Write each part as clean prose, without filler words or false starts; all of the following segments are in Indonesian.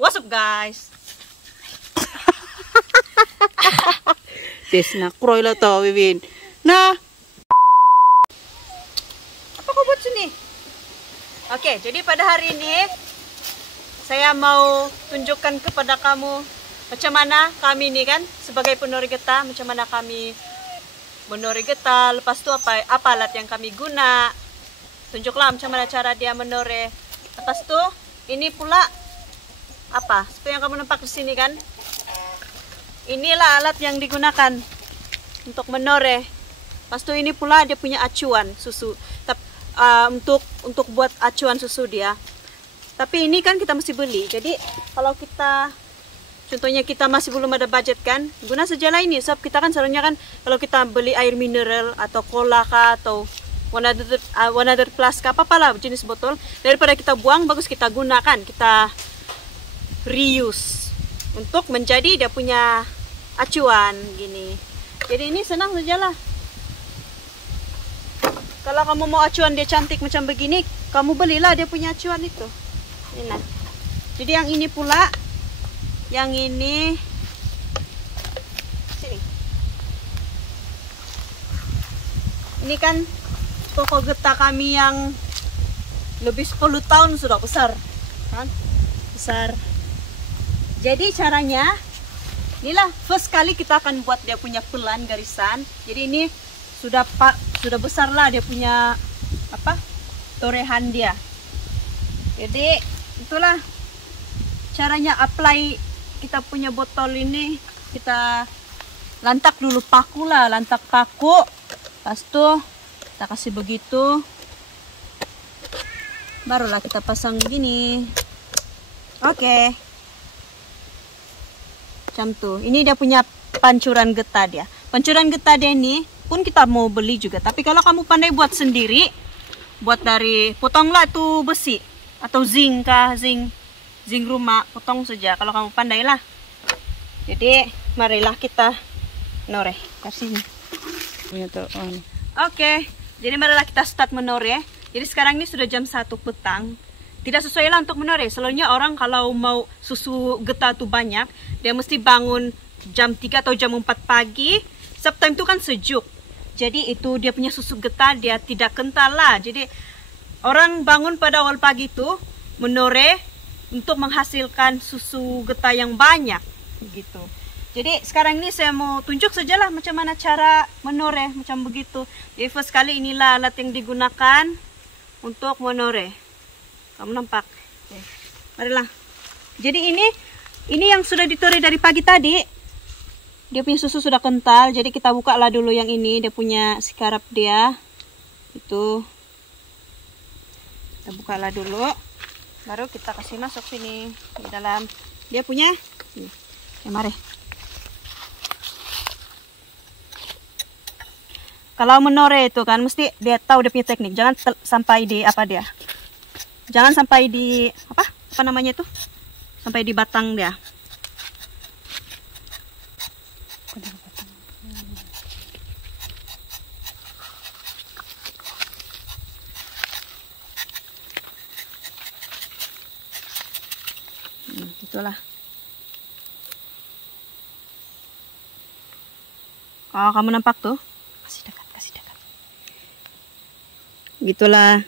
What's up guys? Des na kroy lah to, Wiwin. Nah. Apa kau buat sini? Oke, jadi pada hari ini saya mau tunjukkan kepada kamu macam mana kami ini kan sebagai penori getah, macam mana kami menori getah, lepas itu apa alat yang kami guna. Tunjuklah macam mana cara dia menore. Lepas itu ini pula apa? Seperti yang kamu nampak di sini kan? Inilah alat yang digunakan untuk menore. Lepas itu ini pula dia punya acuan susu. Untuk buat acuan susu dia. Tapi ini kan kita mesti beli. Jadi kalau kita contohnya kita masih belum ada budget kan, guna sajalah ini. Sebab kita kan selalunya kan kalau kita beli air mineral atau cola kah atau 100 plus kah, apa-apalah jenis botol, daripada kita buang bagus kita gunakan, kita reuse untuk menjadi dia punya acuan gini. Jadi ini senang sajalah. Kalau kamu mau acuan dia cantik macam begini, kamu belilah dia punya acuan itu. Ini nah. Jadi yang ini pula, yang ini sini. Ini kan toko getah kami yang lebih 10 tahun sudah besar, kan? Besar. Jadi caranya, inilah first kali kita akan buat dia punya pelan garisan. Jadi ini sudah besar lah dia punya apa torehan dia. Jadi itulah caranya apply kita punya botol ini. Kita lantak dulu paku lah, lantak paku. Pas tuh kita kasih begitu, barulah kita pasang begini. Oke. Macam tuh. Ini dia punya pancuran getah dia. Pancuran getah dia ini pun kita mau beli juga. Tapi kalau kamu pandai buat sendiri, buat dari potonglah tuh besi atau zinc kah, zinc rumah, potong saja kalau kamu pandai lah. Jadi marilah kita noreh kasih. Oke. Jadi marilah kita start menore. Jadi sekarang ini sudah jam 1 petang. Tidak sesuai lah untuk menore. Selalunya orang kalau mau susu getah tuh banyak, dia mesti bangun jam 3 atau jam 4 pagi. Sebab itu kan sejuk. Jadi itu dia punya susu getah dia tidak kental lah. Jadi orang bangun pada awal pagi itu menore untuk menghasilkan susu getah yang banyak gitu. Jadi sekarang ini saya mau tunjuk sajalah macam mana cara menore macam begitu. Jadi first kali inilah alat yang digunakan untuk menore. Kamu nampak? Oke. Marilah. Jadi ini yang sudah ditore dari pagi tadi. Dia punya susu sudah kental. Jadi kita buka lah dulu yang ini. Dia punya sikarap dia. Itu. Kita buka lah dulu. Baru kita kasih masuk sini di dalam. Dia punya. Ya mari. Kalau menore itu kan mesti dia tahu dia punya teknik. Jangan sampai di apa dia. Jangan sampai di apa namanya itu? Sampai di batang dia. Itulah. Oh, kamu nampak tuh? Kasih dekat. Gitulah.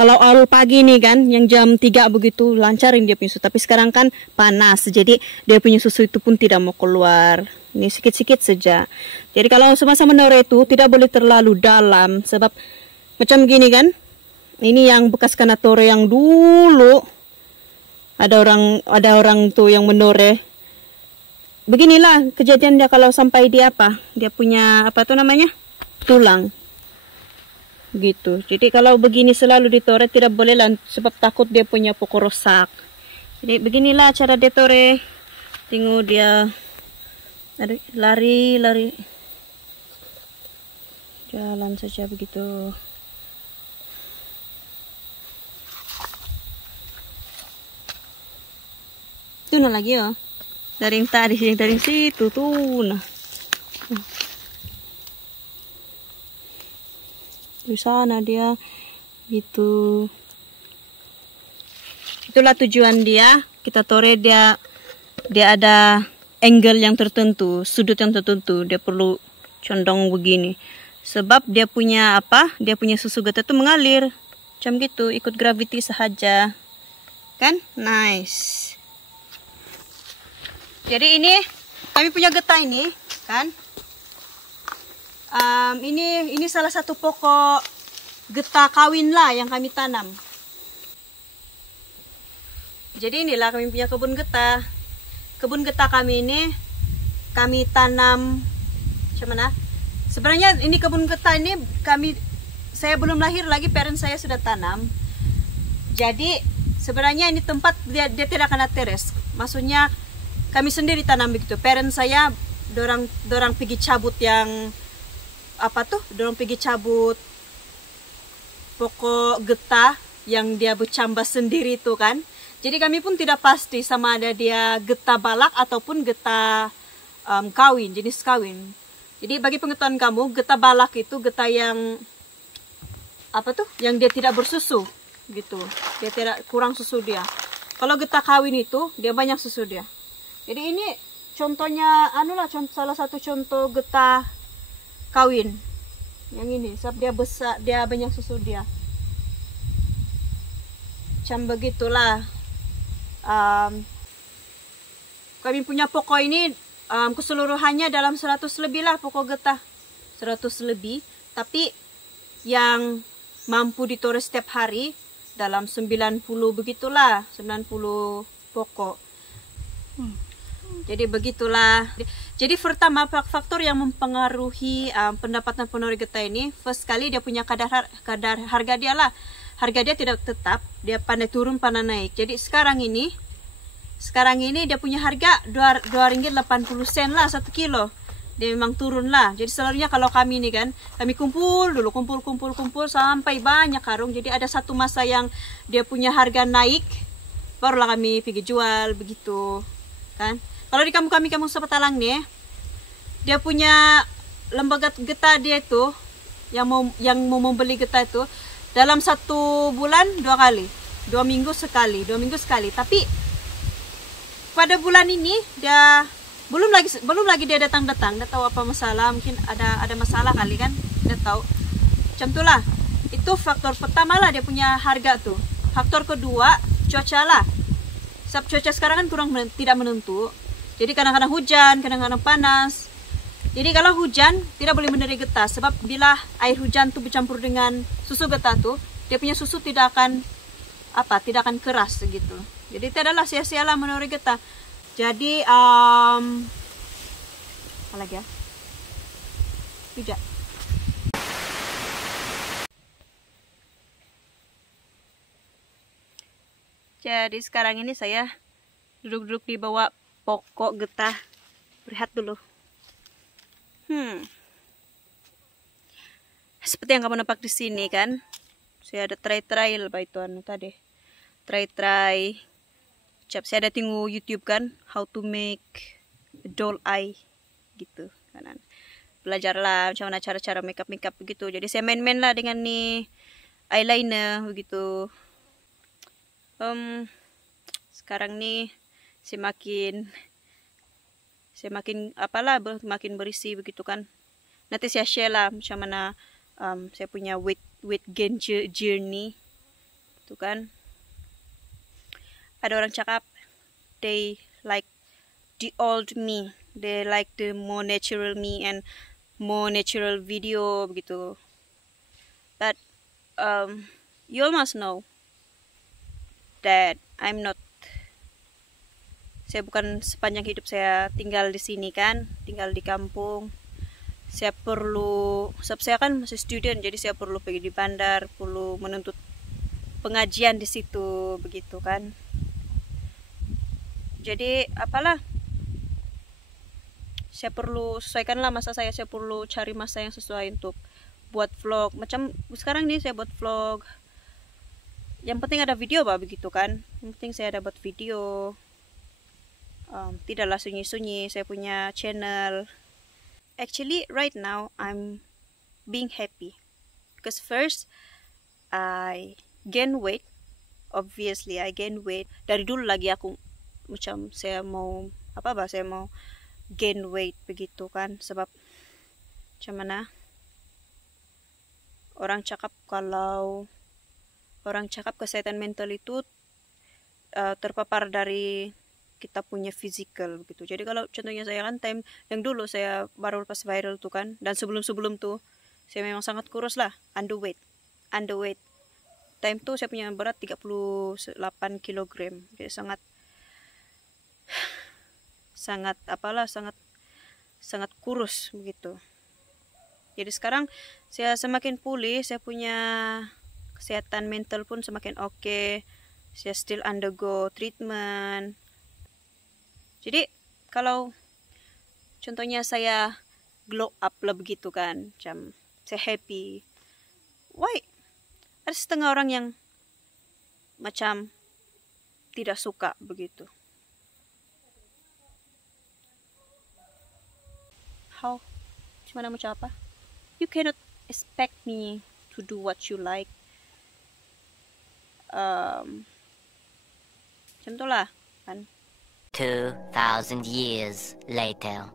Kalau awal pagi nih kan, yang jam 3 begitu lancarin dia punya susu. Tapi sekarang kan panas, jadi dia punya susu itu pun tidak mau keluar. Ini sikit-sikit saja. Jadi kalau semasa menore itu tidak boleh terlalu dalam. Sebab macam gini kan, ini yang bekas kanatore yang dulu. Ada orang tuh yang menore. Beginilah kejadian dia kalau sampai dia apa? Dia punya apa tuh namanya? Tulang. Gitu. Jadi kalau begini selalu ditore tidak boleh lah, sebab takut dia punya pokok rosak. Jadi beginilah cara ditore. Tengok dia lari jalan saja begitu. Itu nah lagi ya. Dari yang tadi dari situ tuh nah. Di sana dia gitu. Itulah tujuan dia kita tore dia ada angle yang tertentu, sudut yang tertentu, dia perlu condong begini. Sebab dia punya dia punya susu getah itu mengalir. Macam gitu, ikut gravity sahaja. Kan? Nice. Jadi ini kami punya getah ini, kan? Ini salah satu pokok getah kawin lah yang kami tanam. Jadi inilah kami punya kebun getah. Kebun getah kami ini kami tanam macam mana? Sebenarnya ini kebun getah ini saya belum lahir lagi, parents saya sudah tanam. Jadi sebenarnya ini tempat dia tidak kena teres. Maksudnya kami sendiri tanam begitu. Parents saya dorang pergi cabut yang dorang pergi cabut pokok getah yang dia bercambah sendiri itu kan. Jadi kami pun tidak pasti sama ada dia getah balak ataupun getah kawin, jenis kawin. Jadi bagi pengetahuan kamu, getah balak itu getah yang yang dia tidak bersusu gitu. Dia tidak kurang susu dia. Kalau getah kawin itu dia banyak susu dia. Jadi ini contohnya salah satu contoh getah kawin. Yang ini, sebab dia besar, dia banyak susu dia. Macam begitulah. Kami punya pokok ini keseluruhannya dalam 100 lebih lah pokok getah. 100 lebih, tapi yang mampu ditore setiap hari dalam 90 begitulah, 90 pokok. Jadi begitulah. Jadi pertama faktor yang mempengaruhi pendapatan penori getah ini, first kali dia punya kadar harga dia lah. Harga dia tidak tetap, dia pandai turun pandai naik. Jadi sekarang ini dia punya harga 2 ringgit 80 sen lah 1 kilo. Dia memang turun lah. Jadi selalunya kalau kami ini kan, kami kumpul sampai banyak karung. Jadi ada satu masa yang dia punya harga naik, barulah kami pergi jual begitu kan. Kalau di kampung Sapatalang nih, dia punya lembaga getah dia itu yang mau membeli getah itu dalam 1 bulan 2 kali, 2 minggu sekali. Tapi pada bulan ini dia belum lagi dia datang. Dia tahu apa masalah, mungkin ada masalah kali kan, dia tahu. Macam itulah. Itu faktor pertama lah dia punya harga tuh. Faktor kedua cuaca lah. Sebab cuaca sekarang kan tidak menentu. Jadi kadang-kadang hujan, kadang-kadang panas. Jadi kalau hujan tidak boleh meneri getah, sebab bila air hujan tuh bercampur dengan susu getah tuh, dia punya susu tidak akan keras gitu. Jadi tidaklah sia-sialah meneri getah. Jadi apa lagi ya? Tidak. Jadi sekarang ini saya duduk-duduk di bawah pokok getah, berehat dulu. Seperti yang kamu nampak di sini kan, saya ada try tadi. Try. Saya ada tengok YouTube kan, how to make a doll eye gitu kan. Belajarlah macam mana cara-cara makeup begitu. Jadi saya main-main lah dengan nih eyeliner begitu. Sekarang nih semakin makin berisi begitu kan. Nanti saya share lah macam mana saya punya weight gain journey itu kan. Ada orang cakap they like the old me, they like the more natural me and more natural video begitu. But you all must know that saya bukan sepanjang hidup saya tinggal di sini kan, tinggal di kampung. Saya kan masih student, jadi saya perlu pergi di bandar, perlu menuntut pengajian di situ begitu kan. Jadi saya perlu sesuaikanlah masa saya perlu cari masa yang sesuai untuk buat vlog. Macam sekarang nih saya buat vlog. Yang penting ada video begitu kan. Yang penting saya ada buat video. Tidaklah sunyi-sunyi, saya punya channel. Actually right now I'm being happy because first I gain weight. Obviously I gain weight. Dari dulu lagi aku macam saya mau saya mau gain weight begitu kan, sebab macam mana orang cakap kesehatan mental itu terpapar dari kita punya physical begitu. Jadi kalau contohnya saya kan time yang dulu saya baru lepas viral tuh kan, dan sebelum tuh saya memang sangat kurus lah, underweight. Time tuh saya punya berat 38 kg. Jadi sangat kurus begitu. Jadi sekarang saya semakin pulih, saya punya kesehatan mental pun semakin oke. Saya still undergo treatment. Jadi kalau contohnya saya glow up lah begitu kan, macam saya happy. Why? Ada setengah orang yang macam tidak suka begitu. How? Gimana mau apa? You cannot expect me to do what you like. Macam tu lah kan. 2,000 years later.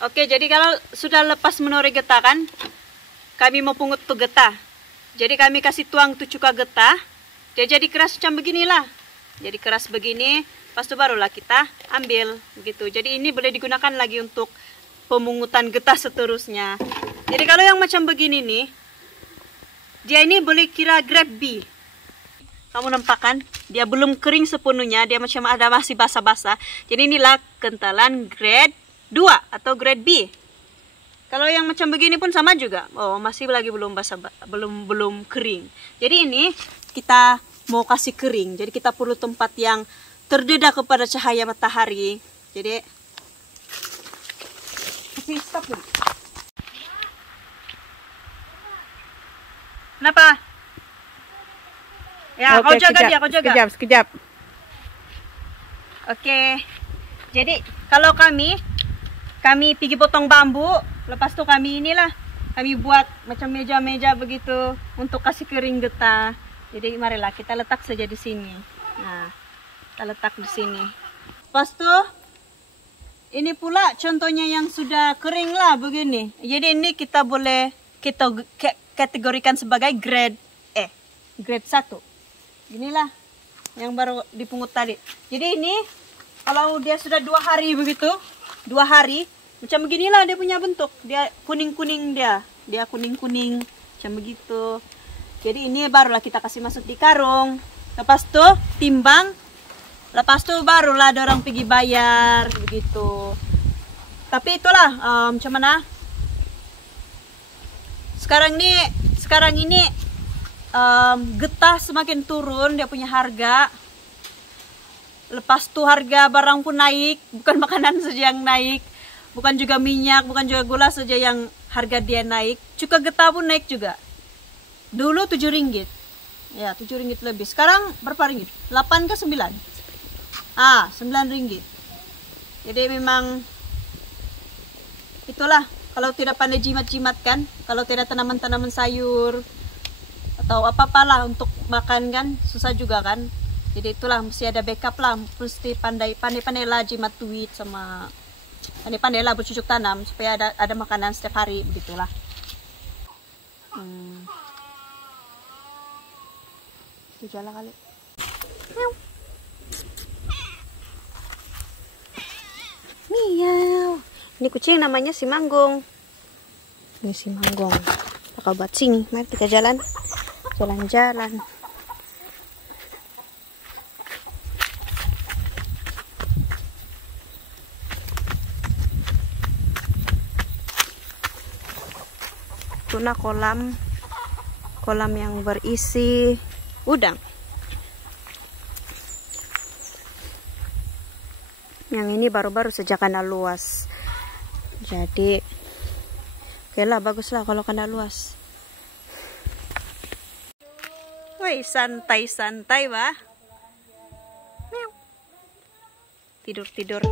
Oke, jadi kalau sudah lepas menori getah kan, kami mau pungut tuh getah. Jadi kami kasih tuang tuh cuka getah, dia jadi keras macam beginilah. Jadi keras begini, pas itu barulah kita ambil begitu. Jadi ini boleh digunakan lagi untuk pemungutan getah seterusnya. Jadi kalau yang macam begini nih, dia ini boleh kira grade B. Kamu nampak kan, dia belum kering sepenuhnya, dia macam ada masih basah-basah. Jadi inilah kentalan grade 2 atau grade B. Kalau yang macam begini pun sama juga. Oh, masih lagi belum basah, belum kering. Jadi ini kita mau kasih kering. Jadi kita perlu tempat yang terdedah kepada cahaya matahari. Jadi kasih stop dulu. Kenapa? Ya, Oke, kau jaga. Sekejap. Oke. Jadi kalau kami pergi potong bambu, lepas itu kami buat macam meja-meja begitu untuk kasih kering getah. Jadi marilah kita letak saja di sini. Nah, kita letak di sini. Lepas itu ini pula contohnya yang sudah kering lah begini. Jadi ini kita boleh kategorikan sebagai grade E, grade 1. Inilah yang baru dipungut tadi. Jadi ini kalau dia sudah 2 hari begitu, 2 hari macam beginilah dia punya bentuk. Dia kuning-kuning dia kuning-kuning macam begitu. Jadi ini barulah kita kasih masuk di karung. Lepas tu timbang. Lepas tu barulah ada orang pergi bayar begitu. Tapi itulah macam mana? Sekarang ini getah semakin turun dia punya harga. Lepas tu harga barang pun naik, bukan makanan saja yang naik, bukan juga minyak, bukan juga gula saja yang harga dia naik, cuka getah pun naik juga. Dulu 7 ringgit. Ya, 7 ringgit lebih. Sekarang berapa ringgit? 8 ke 9? 9 ringgit. Jadi memang itulah, kalau tidak pandai jimat-jimat kan, kalau tidak tanaman-tanaman sayur atau apa-apalah untuk makan kan susah juga kan. Jadi itulah mesti ada backup lah, mesti pandai lah jimat duit sama pandai lah bercucuk tanam supaya ada makanan setiap hari begitulah. Itu jalan kali. Miau. Ini kucing namanya si Manggung. Ini si Manggung. Bakal buat sini. Mari kita jalan. Jalan-jalan. Tuna kolam yang berisi udang. Yang ini baru-baru saja kena luas. Jadi oke lah, bagus lah kalau kena luas. Woi, santai-santai bah. Tidur-tidur.